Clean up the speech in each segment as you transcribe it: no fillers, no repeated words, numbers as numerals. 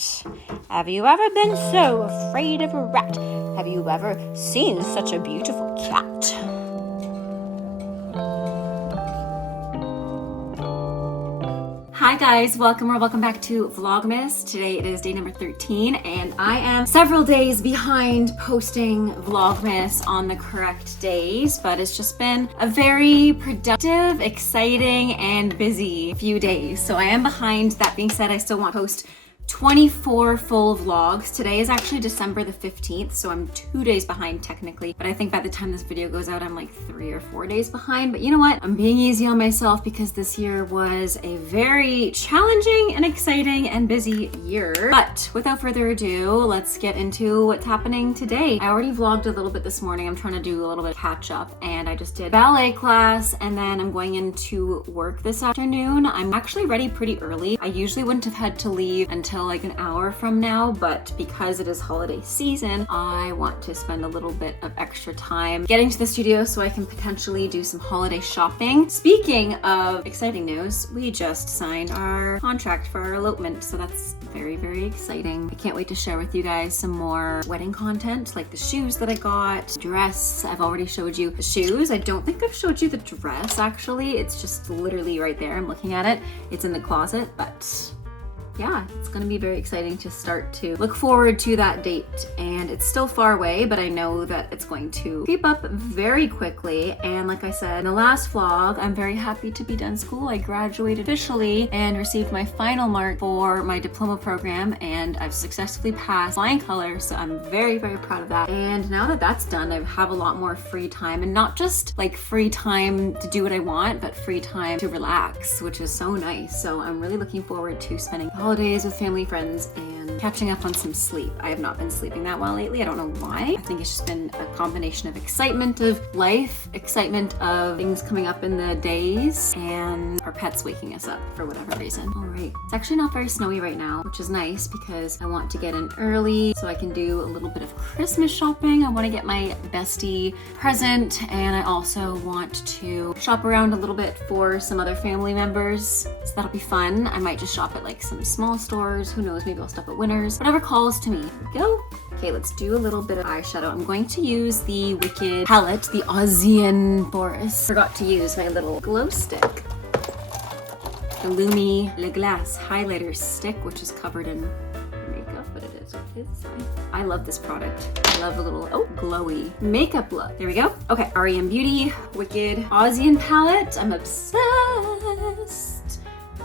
rat? Have you ever been so afraid of a rat? Have you ever seen such a beautiful cat? Hi guys, welcome back to Vlogmas. Today it is day number 13 and I am several days behind posting Vlogmas on the correct days, but it's just been a very productive, exciting, and busy few days. So I am behind. That being said, I still want to post 24 full vlogs. Today is actually December the 15th, so I'm 2 days behind technically, but I think by the time this video goes out, I'm like 3 or 4 days behind. But you know what? I'm being easy on myself because this year was a very challenging and exciting and busy year. But without further ado, let's get into what's happening today. I already vlogged a little bit this morning. I'm trying to do a little bit of catch up, and I just did ballet class, and then I'm going into work this afternoon. I'm actually ready pretty early. I usually wouldn't have had to leave until like an hour from now, but because it is holiday season, I want to spend a little bit of extra time getting to the studio so I can potentially do some holiday shopping. Speaking of exciting news, we just signed our contract for our elopement, so that's very, very exciting. I can't wait to share with you guys some more wedding content, like the shoes that I got, dress. I've already showed you the shoes. I don't think I've showed you the dress actually. It's just literally right there. I'm looking at it. It's in the closet, but yeah, it's gonna be very exciting to start to look forward to that date. And it's still far away, but I know that it's going to creep up very quickly. And like I said in the last vlog, I'm very happy to be done school. I graduated officially and received my final mark for my diploma program, and I've successfully passed flying colors, so I'm very, very proud of that. And now that that's done, I have a lot more free time, and not just like free time to do what I want, but free time to relax, which is so nice. So I'm really looking forward to spending holidays with family, friends, and catching up on some sleep. I have not been sleeping that well lately. I don't know why. I think it's just been a combination of excitement of life, excitement of things coming up in the days, and our pets waking us up for whatever reason. All right, it's actually not very snowy right now, which is nice because I want to get in early so I can do a little bit of Christmas shopping. I want to get my bestie present, and I also want to shop around a little bit for some other family members, so that'll be fun. I might just shop at like some small stores, who knows, maybe I'll stop at Winners, whatever calls to me. Here we go. Okay, let's do a little bit of eyeshadow. I'm going to use the Wicked palette, the Aussian Forest. Forgot to use my little glow stick. The Lumi Le Glace highlighter stick, which is covered in makeup, but it is what it is. I love this product. I love the little, glowy makeup look. There we go. Okay, REM Beauty Wicked Aussian palette. I'm obsessed.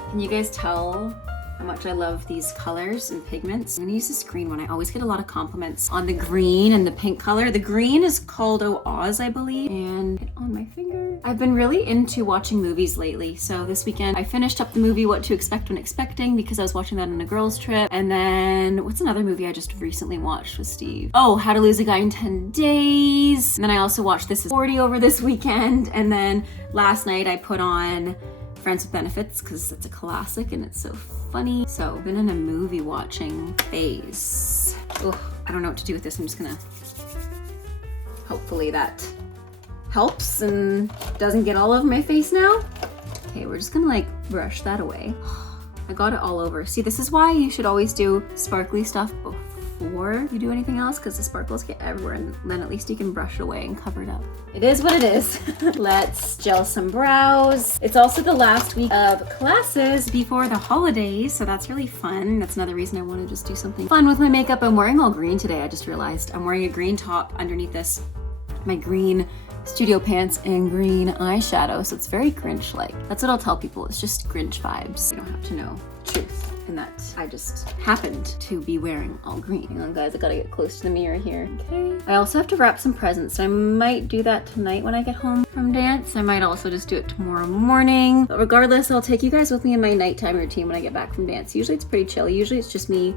Can you guys tell how much I love these colors and pigments? I'm gonna use this green one. I always get a lot of compliments on the green and the pink color. The green is called Oz, I believe, and on my finger. I've been really into watching movies lately. So this weekend I finished up the movie What to Expect When Expecting because I was watching that on a girls trip. And then what's another movie I just recently watched with Steve? Oh, How to Lose a Guy in 10 Days. And then I also watched This Is 40 over this weekend. And then last night I put on Friends with Benefits because it's a classic and it's so funny. So I've been in a movie watching phase. Ugh, I don't know what to do with this. I'm just gonna, hopefully that helps and doesn't get all over my face now. Okay, we're just gonna like brush that away. I got it all over. See, this is why you should always do sparkly stuff before you do anything else, because the sparkles get everywhere, and then at least you can brush it away and cover it up. It is what it is. Let's gel some brows. It's also the last week of classes before the holidays, so that's really fun. That's another reason I want to just do something fun with my makeup. I'm wearing all green today. I just realized I'm wearing a green top underneath this, my green studio pants and green eyeshadow, so it's very Grinch-like. That's what I'll tell people. It's just Grinch vibes. You don't have to know truth in that I just happened to be wearing all green. Hang on guys, I gotta get close to the mirror here. Okay. I also have to wrap some presents, so I might do that tonight when I get home from dance. I might also just do it tomorrow morning. But regardless, I'll take you guys with me in my nighttime routine when I get back from dance. Usually it's pretty chill. Usually it's just me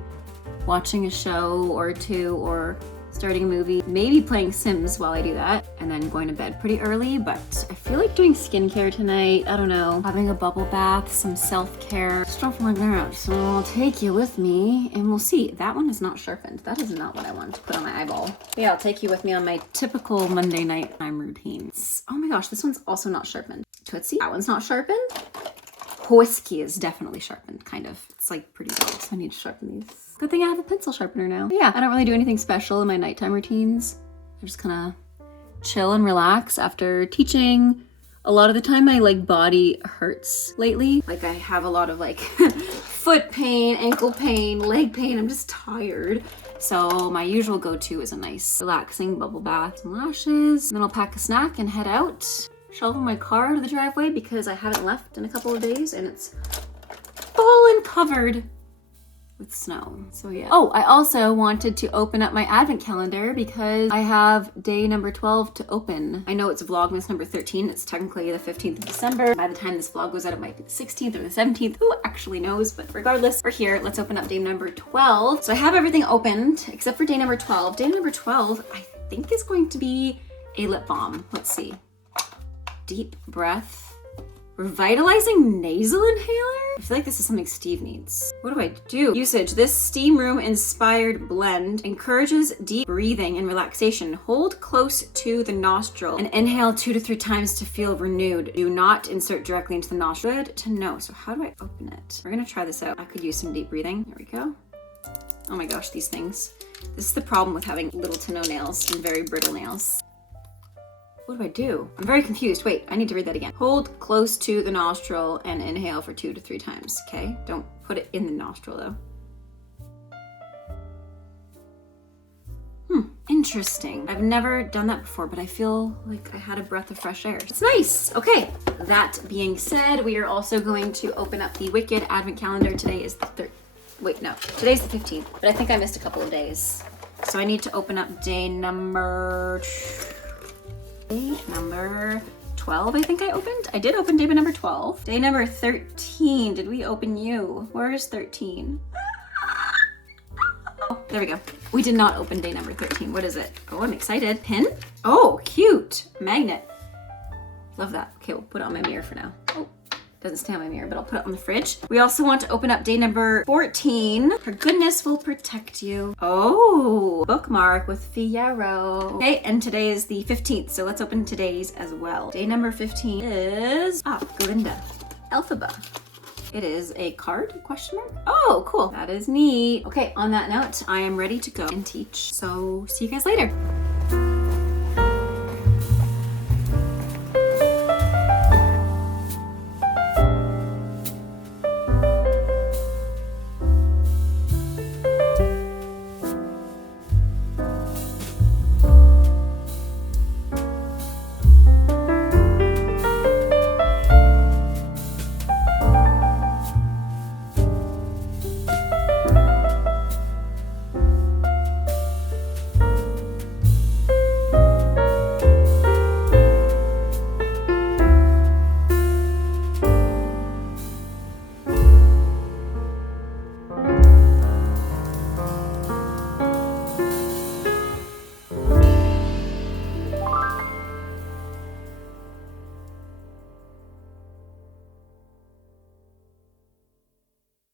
watching a show or two, or starting a movie, maybe playing Sims while I do that, and then going to bed pretty early. But I feel like doing skincare tonight. I don't know, having a bubble bath, some self-care, stuff like that. So I'll take you with me and we'll see. That one is not sharpened. That is not what I wanted to put on my eyeball. But yeah, I'll take you with me on my typical Monday nighttime routines. Oh my gosh, this one's also not sharpened. Tootsie, that one's not sharpened. whiskey is definitely sharpened, kind of. It's like pretty dull, so I need to sharpen these. Good thing I have a pencil sharpener now. But yeah, I don't really do anything special in my nighttime routines. I just kind of chill and relax after teaching. A lot of the time my like body hurts lately. Like I have a lot of like foot pain, ankle pain, leg pain. I'm just tired. So my usual go-to is a nice relaxing bubble bath, some lashes. And then I'll pack a snack and head out. Shovel my car to the driveway because I haven't left in a couple of days and it's full and covered with snow. So yeah. Oh, I also wanted to open up my advent calendar because I have day number 12 to open. I know it's Vlogmas number 13. It's technically the 15th of December. By the time this vlog goes out, it might be the 16th or the 17th. Who actually knows? But regardless, we're here. Let's open up day number 12. So I have everything opened except for day number 12. Day number 12, I think is going to be a lip balm. Let's see. Deep breath. Revitalizing nasal inhaler? I feel like this is something Steve needs. What do I do? Usage. This steam room inspired blend encourages deep breathing and relaxation. Hold close to the nostril and inhale 2 to 3 times to feel renewed. Do not insert directly into the nostril. Good to know. So how do I open it? We're gonna try this out. I could use some deep breathing. There we go. Oh my gosh, these things. This is the problem with having little to no nails and very brittle nails. What do I do? I'm very confused. Wait, I need to read that again. Hold close to the nostril and inhale for 2 to 3 times, okay? Don't put it in the nostril though. Interesting. I've never done that before, but I feel like I had a breath of fresh air. It's nice. Okay, that being said, we are also going to open up the Wicked Advent Calendar. Today is the today's the 15th, but I think I missed a couple of days. So I need to open up day number 12, I think I opened. I did open day number 12. Day number 13, did we open you? Where is 13? Oh, there we go. We did not open day number 13. What is it? Oh, I'm excited. Pin? Oh, cute. Magnet. Love that. Okay, we'll put it on my mirror for now. Oh, doesn't stay on my mirror, but I'll put it on the fridge. We also want to open up day number 14. Her goodness will protect you. Oh, bookmark with Fiyero. Okay, and today is the 15th, so let's open today's as well. Day number 15 is, Glinda. Elphaba. It is a card, question mark? Oh, cool. That is neat. Okay, on that note, I am ready to go and teach. So see you guys later.